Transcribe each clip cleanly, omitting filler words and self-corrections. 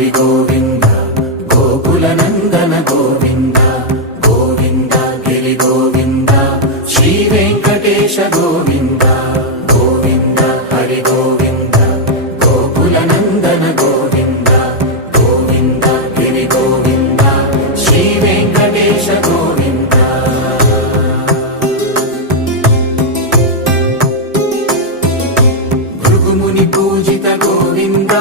హరి గోవింద గోకుల నందన గోవింద గోవింద గిరి గోవింద శ్రీ వెంకటేశ గోవింద గోవింద హరి గోవింద గోకుల నందన గోవింద గోవింద గిరి గోవింద శ్రీ వెంకటేశ గోవింద భృగుముని పూజిత గోవింద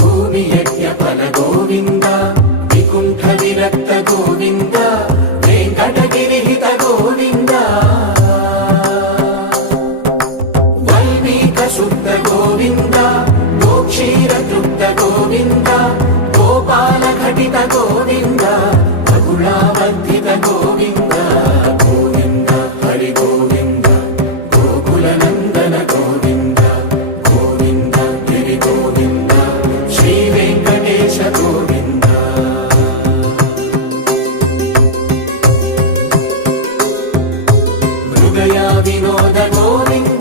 భూమి యజ్ఞ ఫల గోవింద వికుంఠ విరక్త గోవింద వెంకటగిరిహిత గోవింద వల్మీక శుద్ధ గోవింద గోక్షీర తృప్త గోవింద గోపాల ఘటిత గోవింద బహుళావర్ధిత గోవింద గోవింద హరి గోవింద గోకుల నందన గోవింద గోవింద గిరి గోవింద శ్రీ వెంకటేశ గోవింద మృగయా వినోద గోవింద